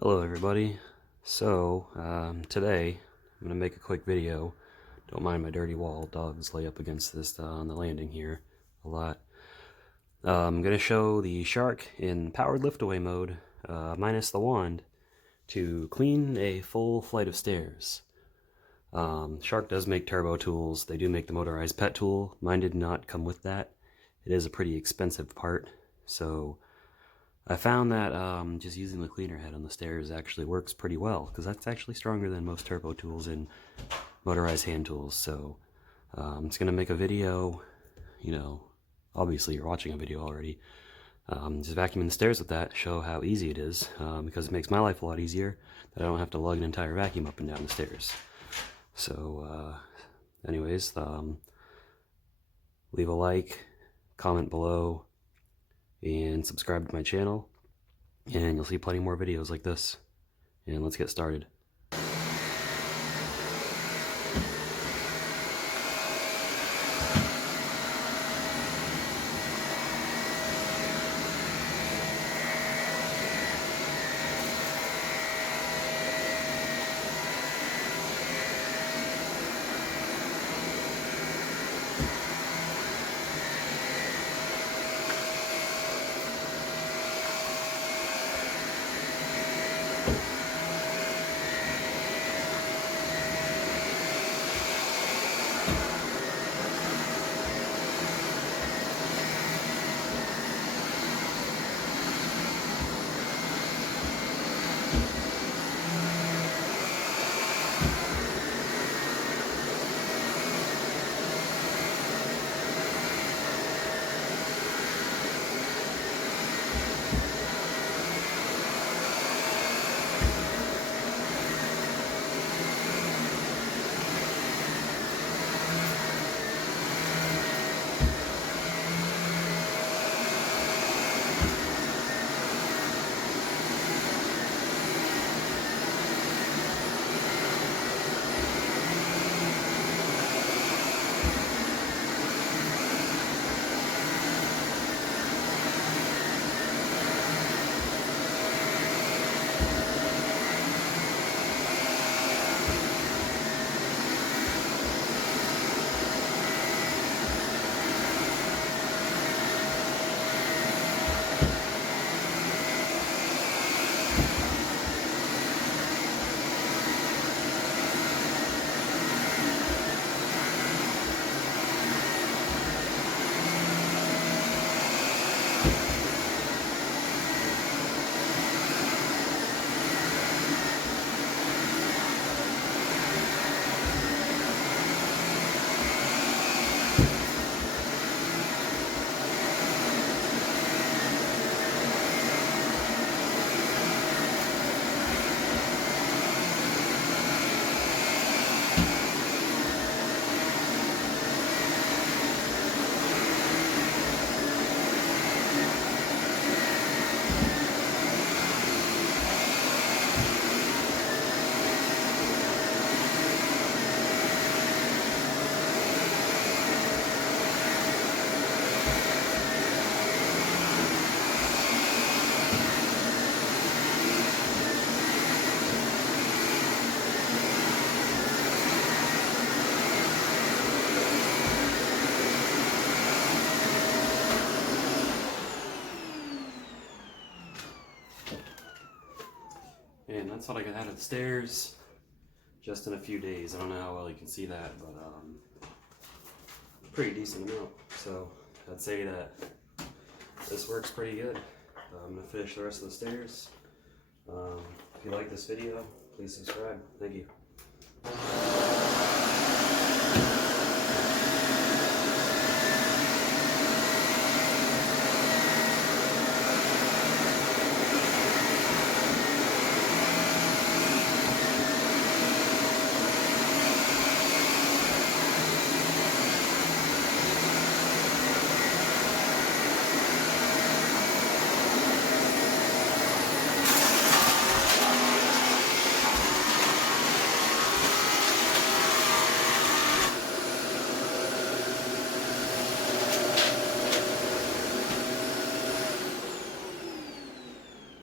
Hello everybody. Today I'm going to make a quick video. Don't mind my dirty wall. Dogs lay up against this on the landing here a lot. I'm going to show the shark in powered liftaway mode, minus the wand, to clean a full flight of stairs. Shark does make turbo tools. They do make the motorized pet tool. Mine did not come with that. It is a pretty expensive part, so I found that just using the cleaner head on the stairs actually works pretty well, because that's actually stronger than most turbo tools and motorized hand tools. So it's going to make a video, obviously you're watching a video already, just vacuuming the stairs with that, show how easy it is, because it makes my life a lot easier, that I don't have to lug an entire vacuum up and down the stairs. So anyways, leave a like, comment below, and subscribe to my channel, and you'll see plenty more videos like this. And let's get started. And that's what I got out of the stairs just in a few days. I don't know how well you can see that, but pretty decent amount. So I'd say that this works pretty good. I'm going to finish the rest of the stairs. If you like this video, please subscribe. Thank you.